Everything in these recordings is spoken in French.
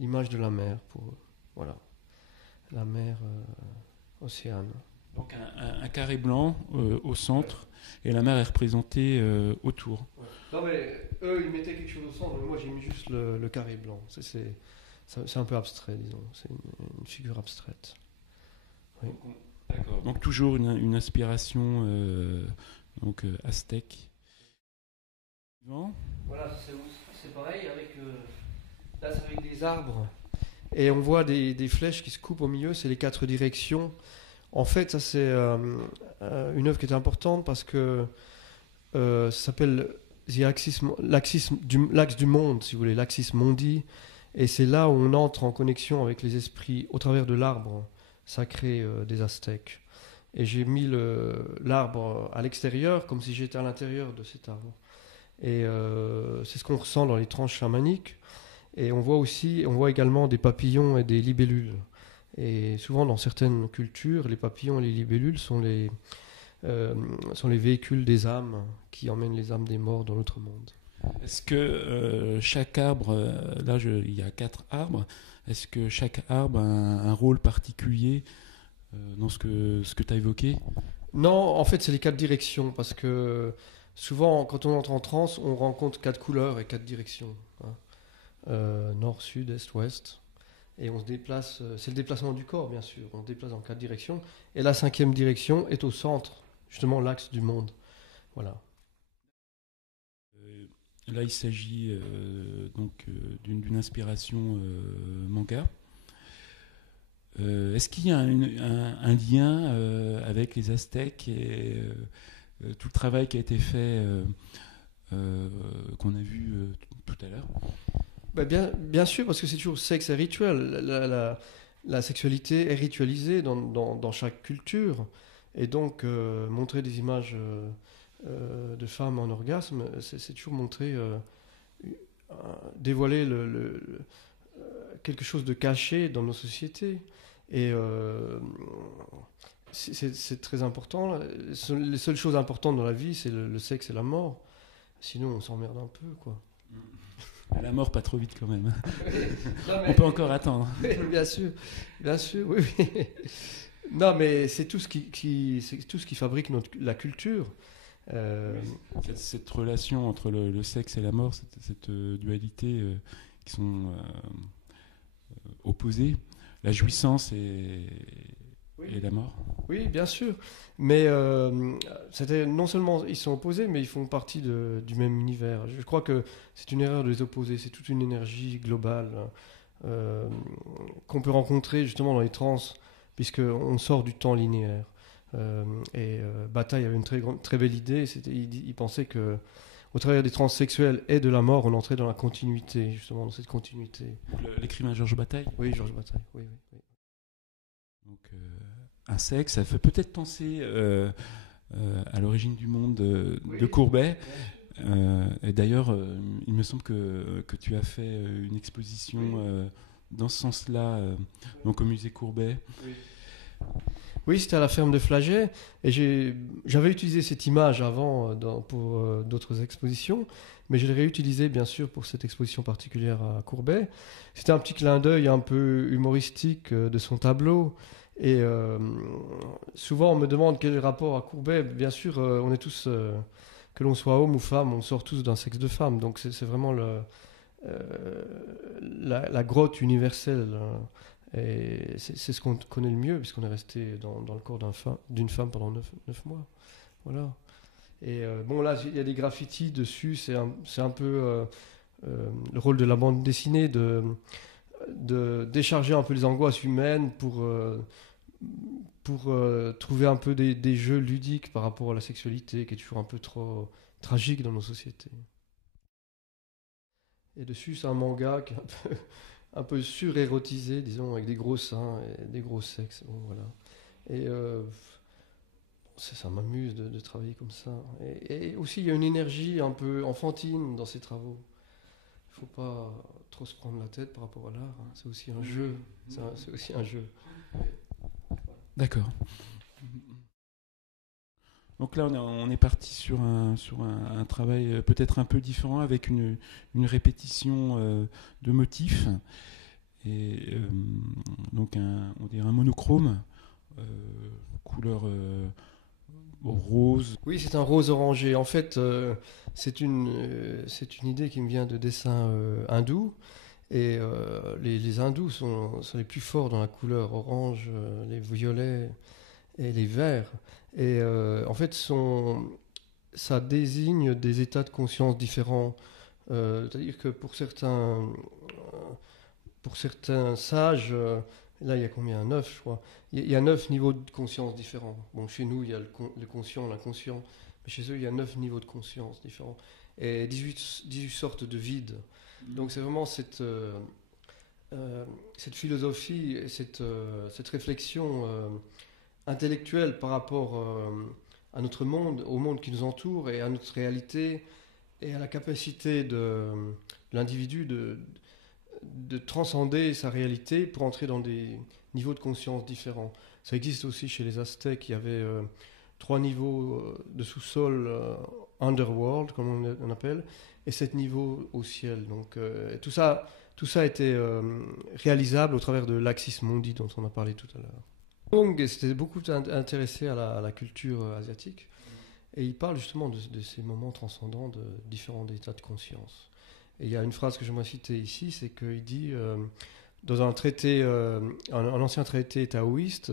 l'image de la mer, voilà, la mer océane. Donc un carré blanc au centre et la mer est représentée autour. Ouais. Non mais eux ils mettaient quelque chose au centre, mais moi j'ai mis juste le carré blanc. C'est un peu abstrait, disons. C'est une figure abstraite. Oui. D'accord. Donc toujours une inspiration aztèque. Voilà, c'est pareil là c'est avec des arbres. Et on voit des flèches qui se coupent au milieu, c'est les quatre directions. En fait, ça c'est une œuvre qui est importante parce que ça s'appelle l'axe du monde, si vous voulez, l'axis mondi. Et c'est là où on entre en connexion avec les esprits au travers de l'arbre sacré des Aztèques. Et j'ai mis l'arbre à l'extérieur comme si j'étais à l'intérieur de cet arbre. Et c'est ce qu'on ressent dans les tranches chamaniques. Et on voit également des papillons et des libellules. Et souvent dans certaines cultures, les papillons et les libellules sont les véhicules des âmes qui emmènent les âmes des morts dans l'autre monde. Est-ce que chaque arbre, il y a 4 arbres, est-ce que chaque arbre a un rôle particulier dans ce que tu as évoqué? Non, en fait, c'est les quatre directions, parce que souvent, quand on entre en transe, on rencontre quatre couleurs et quatre directions. Hein. Nord, sud, est, ouest. Et on se déplace, c'est le déplacement du corps, bien sûr. On se déplace dans quatre directions. Et la cinquième direction est au centre, justement l'axe du monde. Voilà. Là, il s'agit d'une inspiration manga. Est-ce qu'il y a un lien avec les Aztèques et tout le travail qui a été fait, qu'on a vu tout à l'heure? Bah bien sûr, parce que c'est toujours sexe et rituel. La sexualité est ritualisée dans chaque culture. Et donc, montrer des images de femmes en orgasme, c'est toujours montrer, dévoiler quelque chose de caché dans nos sociétés. Et c'est très important. Les seules choses importantes dans la vie, c'est le sexe et la mort. Sinon, on s'emmerde un peu, quoi. À la mort, pas trop vite quand même. Non, On peut encore attendre. bien sûr, oui, oui. Non, mais c'est tout ce c'est tout ce qui fabrique la culture. Cette relation entre le sexe et la mort, cette dualité qui sont opposées, la jouissance et la mort. Oui, bien sûr. Mais non seulement ils sont opposés, mais ils font partie du même univers. Je crois que c'est une erreur de les opposer. C'est toute une énergie globale qu'on peut rencontrer justement dans les trans, puisqu'on sort du temps linéaire. Bataille avait une très belle idée. Il pensait que au travers des transsexuels et de la mort, on entrait dans la continuité, justement, dans cette continuité. L'écrivain Georges Bataille. Oui, Georges Bataille. Oui, oui, oui. Donc, un sexe, ça fait peut-être penser à l'origine du monde de Courbet. Et d'ailleurs, il me semble que tu as fait une exposition dans ce sens-là, donc au musée Courbet. Oui. Oui, c'était à la ferme de Flagey. Et j'avais utilisé cette image avant pour d'autres expositions, mais je l'ai réutilisée bien sûr pour cette exposition particulière à Courbet. C'était un petit clin d'œil un peu humoristique de son tableau. Et souvent on me demande quel est le rapport à Courbet. Bien sûr, on est tous, que l'on soit homme ou femme, on sort tous d'un sexe de femme. Donc c'est vraiment la grotte universelle. Hein. Et c'est ce qu'on connaît le mieux, puisqu'on est resté dans le corps d'une femme pendant 9 mois. Voilà. Et bon, là, il y a des graffitis dessus. C'est un peu le rôle de la bande dessinée de décharger un peu les angoisses humaines pour trouver un peu des jeux ludiques par rapport à la sexualité, qui est toujours un peu trop tragique dans nos sociétés. Et dessus, c'est un manga qui est un peu surérotisé, disons, avec des gros seins et des gros sexes. Bon, voilà. Et ça m'amuse de travailler comme ça. Et aussi, il y a une énergie un peu enfantine dans ces travaux. Il ne faut pas trop se prendre la tête par rapport à l'art. Hein. C'est aussi un jeu. C'est aussi un jeu. D'accord. Donc là, on est parti sur un travail peut-être un peu différent, avec une répétition de motifs. et donc on dirait un monochrome, couleur rose. Oui, c'est un rose orangé. En fait, c'est une idée qui me vient de dessins hindous. Et les hindous sont les plus forts dans la couleur orange, les violets et les verts. Et en fait, ça désigne des états de conscience différents. C'est-à-dire que pour certains sages, là il y a combien? 9, je crois. Il y a 9 niveaux de conscience différents. Bon, chez nous, il y a le conscient, l'inconscient. Mais chez eux, il y a 9 niveaux de conscience différents. Et 18 sortes de vides. Donc c'est vraiment cette philosophie, et cette réflexion intellectuelle par rapport à notre monde, au monde qui nous entoure et à notre réalité et à la capacité de l'individu de transcender sa réalité pour entrer dans des niveaux de conscience différents. Ça existe aussi chez les Aztèques, il y avait 3 niveaux de sous-sol, underworld, comme on appelle, et 7 niveaux au ciel. Donc tout ça était réalisable au travers de l'Axis Mundi dont on a parlé tout à l'heure. Jung s'était beaucoup intéressé à la culture asiatique, et il parle justement de ces moments transcendants de différents états de conscience. Et il y a une phrase que j'aimerais citer ici, c'est qu'il dit, dans un traité, un ancien traité taoïste,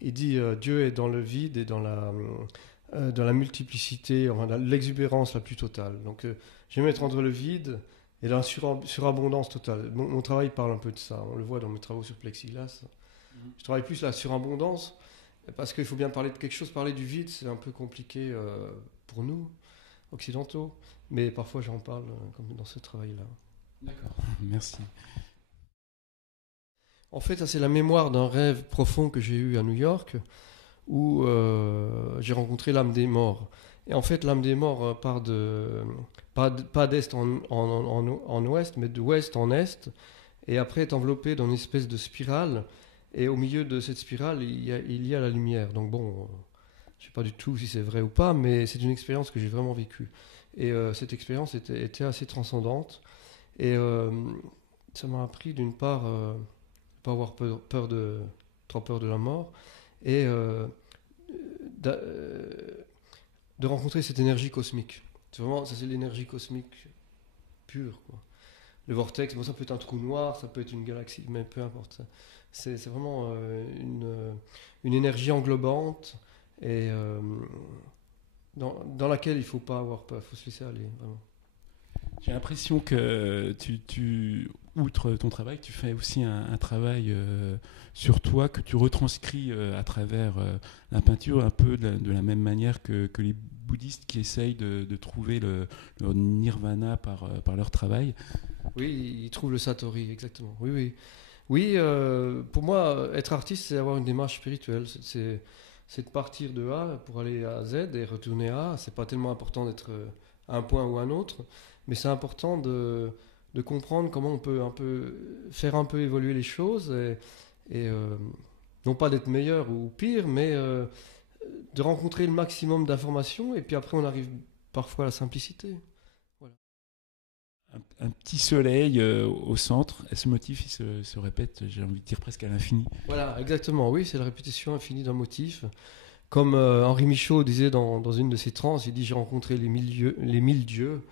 il dit Dieu est dans le vide et dans la multiplicité, enfin, l'exubérance la plus totale. Donc je vais mettre entre le vide et la surabondance totale. Mon travail parle un peu de ça, on le voit dans mes travaux sur plexiglas. Je travaille plus la surabondance, parce qu'il faut bien parler de quelque chose. Parler du vide, c'est un peu compliqué pour nous, occidentaux, mais parfois j'en parle comme dans ce travail-là. D'accord, merci. En fait, ça c'est la mémoire d'un rêve profond que j'ai eu à New York, où j'ai rencontré l'âme des morts. Et en fait, l'âme des morts part pas d'est en ouest, mais de ouest en est, et après est enveloppée dans une espèce de spirale. Et au milieu de cette spirale, il y a la lumière. Donc bon, je ne sais pas du tout si c'est vrai ou pas, mais c'est une expérience que j'ai vraiment vécue. Et cette expérience était assez transcendante. Et ça m'a appris d'une part ne pas avoir trop peur de la mort, et de rencontrer cette énergie cosmique. C'est vraiment, ça c'est l'énergie cosmique pure, quoi. Le vortex, bon, ça peut être un trou noir, ça peut être une galaxie, mais peu importe. C'est vraiment une énergie englobante, et dans laquelle il ne faut pas avoir peur, il faut se laisser aller, vraiment. J'ai l'impression que outre ton travail, tu fais aussi un travail sur toi que tu retranscris à travers la peinture, un peu de la même manière que les bouddhistes qui essayent de trouver leur nirvana par leur travail. Oui, ils trouvent le satori, exactement. Oui, oui. Oui, pour moi, être artiste, c'est avoir une démarche spirituelle. C'est de partir de A pour aller à Z et retourner à A. C'est pas tellement important d'être à un point ou à un autre, mais c'est important de comprendre comment on peut faire un peu évoluer les choses, et non pas d'être meilleur ou pire, mais de rencontrer le maximum d'informations, et puis après on arrive parfois à la simplicité. Voilà. Un petit soleil au centre, et ce motif il se répète, j'ai envie de dire presque à l'infini. Voilà, exactement, oui, c'est la répétition infinie d'un motif. Comme Henri Michaud disait dans une de ses transes, il dit j'ai rencontré les mille dieux.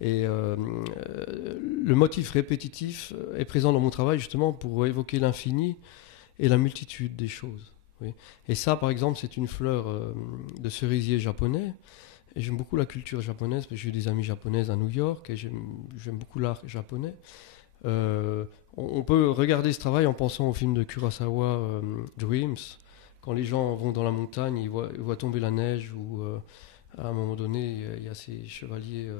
Et le motif répétitif est présent dans mon travail justement pour évoquer l'infini et la multitude des choses. Oui. Et ça, par exemple, c'est une fleur de cerisier japonais. Et j'aime beaucoup la culture japonaise, parce que j'ai eu des amis japonaises à New York, et j'aime beaucoup l'art japonais. On peut regarder ce travail en pensant au film de Kurosawa, Dreams. Quand les gens vont dans la montagne, ils voient tomber la neige, ou à un moment donné, il y a ces chevaliers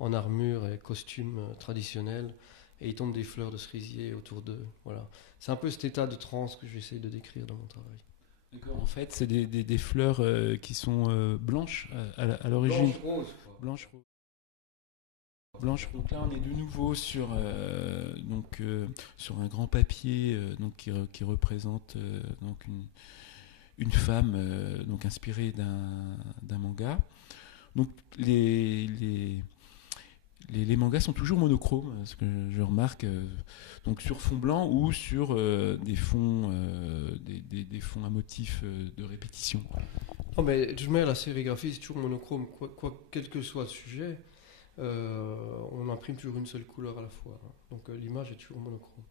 en armure et costumes traditionnels, et il tombe des fleurs de cerisier autour d'eux. Voilà. C'est un peu cet état de transe que j'essaie de décrire dans mon travail. D'accord, en fait, c'est des fleurs qui sont blanches à l'origine. Blanche rose. Blanche. Donc là, on est de nouveau sur un grand papier qui représente donc une femme donc inspirée d'un manga. Donc les mangas sont toujours monochromes, ce que je remarque, donc sur fond blanc ou sur des fonds à motifs de répétition. Non, mais de toute manière, la sérigraphie, c'est toujours monochrome, quel que soit le sujet. On imprime toujours une seule couleur à la fois, hein. Donc l'image est toujours monochrome.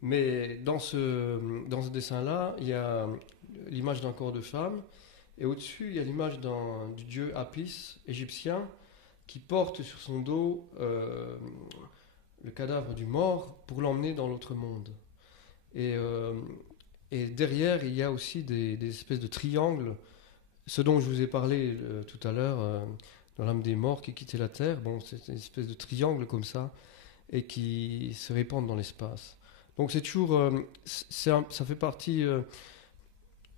Mais dans ce dessin-là, il y a l'image d'un corps de femme, et au-dessus, il y a l'image du dieu Apis, égyptien, qui porte sur son dos le cadavre du mort pour l'emmener dans l'autre monde. Et derrière, il y a aussi des espèces de triangles, ce dont je vous ai parlé tout à l'heure, dans l'âme des morts qui quittait la terre. Bon, c'est une espèce de triangle comme ça, et qui se répandent dans l'espace. Donc c'est toujours, ça fait partie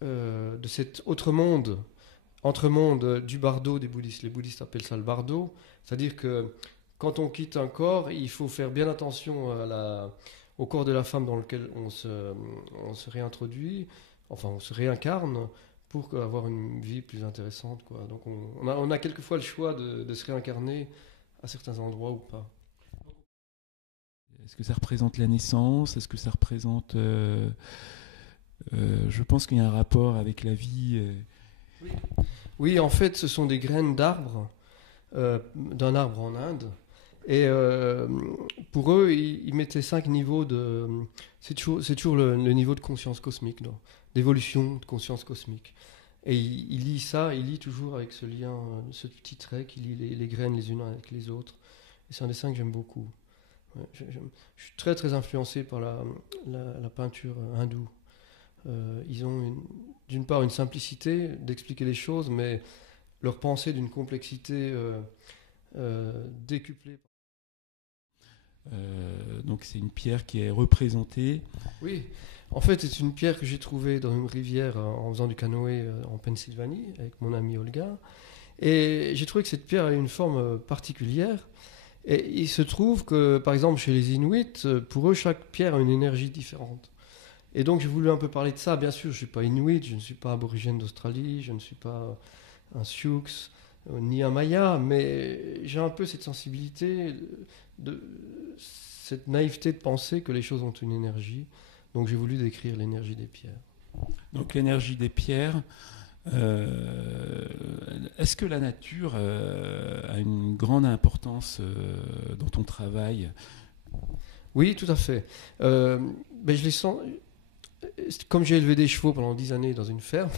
de cet autre monde, entre-monde du bardo des bouddhistes. Les bouddhistes appellent ça le bardo, c'est-à-dire que quand on quitte un corps, il faut faire bien attention au corps de la femme dans lequel on se réintroduit, enfin on se réincarne, pour avoir une vie plus intéressante, quoi. Donc on a quelquefois le choix de se réincarner à certains endroits ou pas. Est-ce que ça représente la naissance? Est-ce que ça représente... je pense qu'il y a un rapport avec la vie. Oui, en fait, ce sont des graines d'arbres, d'un arbre en Inde. Et pour eux, ils mettaient 5 niveaux de... C'est toujours le niveau de conscience cosmique, d'évolution de conscience cosmique. Et il lit ça, il lit toujours avec ce lien, ce petit trait qui lie les graines les unes avec les autres. Et c'est un dessin que j'aime beaucoup. Ouais, je suis très très influencé par la peinture hindoue. Ils ont d'une part une simplicité d'expliquer les choses, mais leur pensée d'une complexité décuplée. Donc c'est une pierre qui est représentée. Oui, en fait c'est une pierre que j'ai trouvée dans une rivière en faisant du canoë en Pennsylvanie avec mon ami Olga. Et j'ai trouvé que cette pierre a une forme particulière. Et il se trouve que, par exemple, chez les Inuits, pour eux, chaque pierre a une énergie différente. Et donc, j'ai voulu un peu parler de ça. Bien sûr, je ne suis pas Inuit, je ne suis pas aborigène d'Australie, je ne suis pas un Sioux, ni un Maya, mais j'ai un peu cette sensibilité, cette naïveté de penser que les choses ont une énergie. Donc, j'ai voulu décrire l'énergie des pierres. Donc, l'énergie des pierres... est-ce que la nature a une grande importance dans ton travail? Oui, tout à fait. Ben je les sens. Comme j'ai élevé des chevaux pendant 10 années dans une ferme,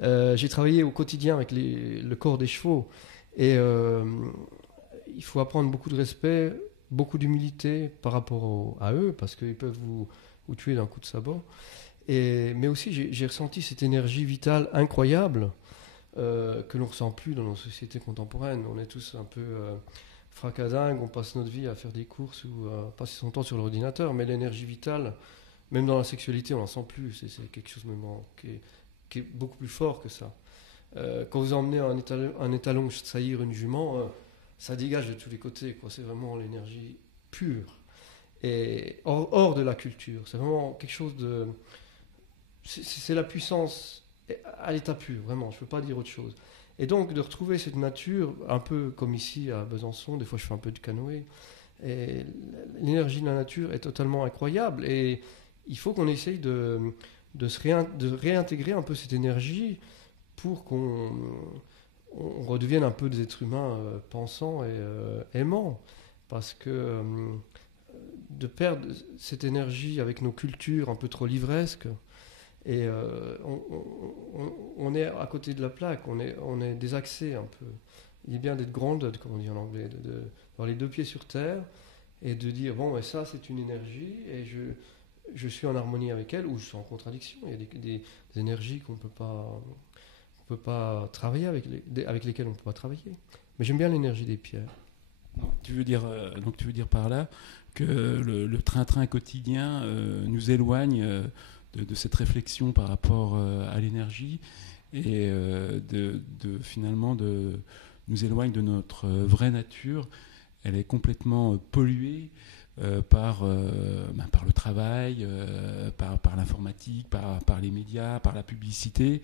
j'ai travaillé au quotidien avec le corps des chevaux. Et il faut apprendre beaucoup de respect, beaucoup d'humilité par rapport à eux, parce qu'ils peuvent vous tuer d'un coup de sabot. Mais aussi, j'ai ressenti cette énergie vitale incroyable que l'on ne ressent plus dans nos sociétés contemporaines. On est tous un peu fracadingues, on passe notre vie à faire des courses ou à passer son temps sur l'ordinateur, mais l'énergie vitale, même dans la sexualité, on n'en sent plus. C'est quelque chose même qui est beaucoup plus fort que ça. Quand vous emmenez un étalon saillir une jument, ça dégage de tous les côtés, quoi. C'est vraiment l'énergie pure. Et hors de la culture. C'est vraiment quelque chose de... C'est la puissance à l'état pur, vraiment, je ne peux pas dire autre chose. Et donc de retrouver cette nature, un peu comme ici à Besançon, des fois je fais un peu de canoë, et l'énergie de la nature est totalement incroyable, et il faut qu'on essaye de réintégrer un peu cette énergie pour qu'on redevienne un peu des êtres humains pensants et aimants, parce que de perdre cette énergie avec nos cultures un peu trop livresques, et on est à côté de la plaque, on est désaxé un peu. Il est bien d'être grounded, comme on dit en anglais, d'avoir les 2 pieds sur terre et de dire bon, ben ça c'est une énergie et je suis en harmonie avec elle, ou je suis en contradiction. Il y a des énergies qu'on peut pas travailler avec lesquelles on ne peut pas travailler. Mais j'aime bien l'énergie des pierres. Donc tu veux dire par là que le train-train quotidien nous éloigne de cette réflexion par rapport à l'énergie et finalement nous éloigne de notre vraie nature. Elle est complètement polluée par le travail, par l'informatique, par les médias, par la publicité.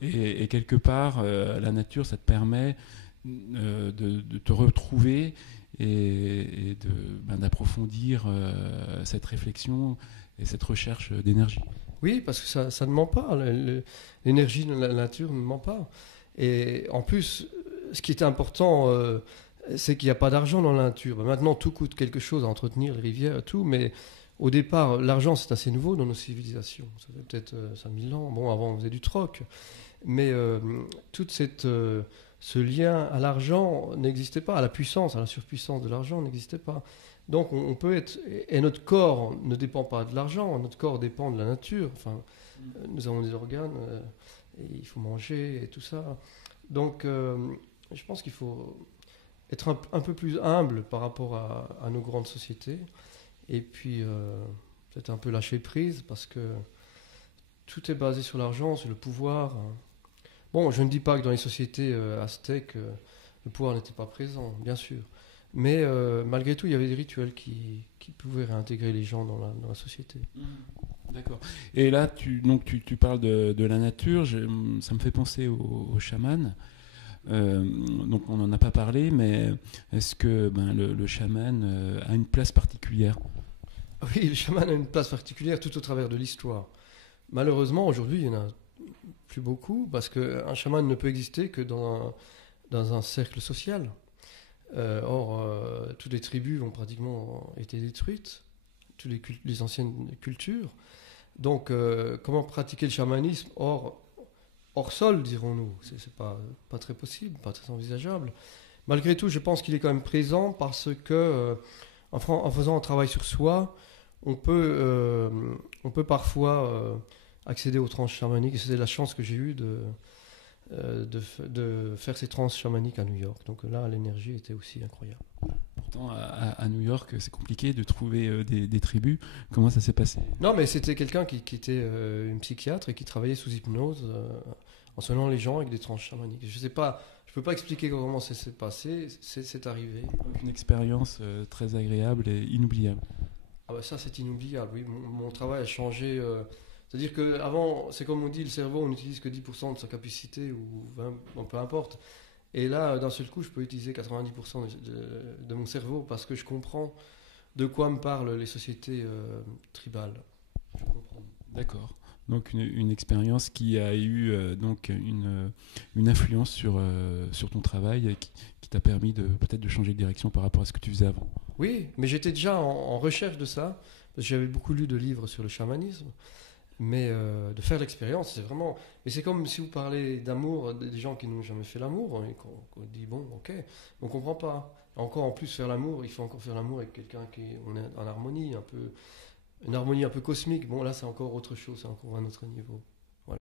Et quelque part, la nature, ça te permet de te retrouver et d'approfondir cette réflexion et cette recherche d'énergie. Oui, parce que ça ne ment pas. L'énergie de la nature ne ment pas. Et en plus, ce qui est important, c'est qu'il n'y a pas d'argent dans la nature. Maintenant, tout coûte quelque chose à entretenir, les rivières et tout, mais au départ, l'argent, c'est assez nouveau dans nos civilisations. Ça fait peut-être 5000 ans. Bon, avant, on faisait du troc. Mais toute ce lien à l'argent n'existait pas, à la puissance, à la surpuissance de l'argent n'existait pas. Donc on peut être... Et notre corps ne dépend pas de l'argent, notre corps dépend de la nature. Enfin, nous avons des organes, et il faut manger et tout ça. Donc je pense qu'il faut être un peu plus humble par rapport à nos grandes sociétés. Et puis peut-être un peu lâcher prise, parce que tout est basé sur l'argent, sur le pouvoir. Bon, je ne dis pas que dans les sociétés aztèques, le pouvoir n'était pas présent, bien sûr. Mais malgré tout, il y avait des rituels qui pouvaient réintégrer les gens dans la société. D'accord. Et là, tu parles de la nature. Ça me fait penser au chaman. Donc on n'en a pas parlé, mais est-ce que le chaman a une place particulière? Oui, le chaman a une place particulière tout au travers de l'histoire. Malheureusement, aujourd'hui, il n'y en a plus beaucoup, parce qu'un chaman ne peut exister que dans un cercle social. Or, toutes les tribus ont pratiquement été détruites, toutes les anciennes cultures. Donc, comment pratiquer le chamanisme hors sol, dirons-nous? C'est pas très possible, pas très envisageable. Malgré tout, je pense qu'il est quand même présent, parce que en faisant un travail sur soi, on peut parfois accéder aux trans chamaniques. Et c'est la chance que j'ai eue de faire ces trans chamaniques à New York. Donc là, l'énergie était aussi incroyable. Pourtant, à New York, c'est compliqué de trouver des tribus. Comment ça s'est passé? Non, mais c'était quelqu'un qui était une psychiatre et qui travaillait sous hypnose en soignant les gens avec des trans chamaniques. Je sais pas, je peux pas expliquer comment ça s'est passé. C'est arrivé. Donc une expérience très agréable et inoubliable. Ah bah ça, c'est inoubliable. Oui, mon travail a changé. C'est-à-dire qu'avant, c'est comme on dit, le cerveau, on n'utilise que 10% de sa capacité, ou 20%, bon, peu importe. Et là, d'un seul coup, je peux utiliser 90% de mon cerveau, parce que je comprends de quoi me parlent les sociétés tribales. Je comprends. D'accord. Donc une expérience qui a eu donc une influence sur ton travail et qui t'a permis peut-être de changer de direction par rapport à ce que tu faisais avant. Oui, mais j'étais déjà en recherche de ça, parce que j'avais beaucoup lu de livres sur le chamanisme. Mais de faire l'expérience, c'est vraiment... Mais c'est comme si vous parlez d'amour, des gens qui n'ont jamais fait l'amour, et qu'on dit, bon, ok, on ne comprend pas. Encore en plus, faire l'amour, il faut encore faire l'amour avec quelqu'un on est en harmonie, une harmonie un peu cosmique. Bon, là, c'est encore autre chose, c'est encore un autre niveau.